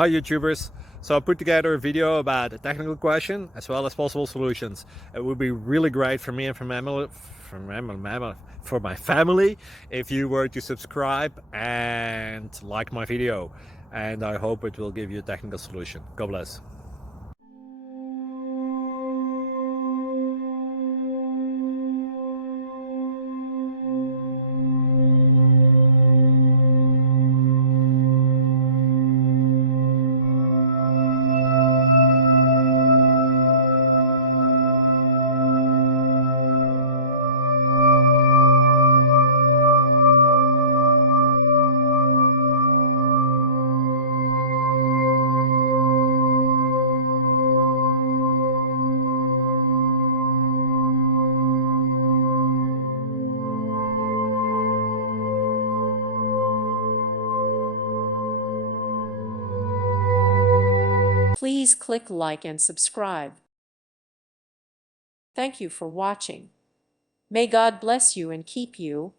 Hi YouTubers. So I put together a video about a technical question as well as possible solutions. It would be really great for me and for my family if you were to subscribe and like my video. And I hope it will give you a technical solution. God bless. Please click like and subscribe. Thank you for watching. May God bless you and keep you.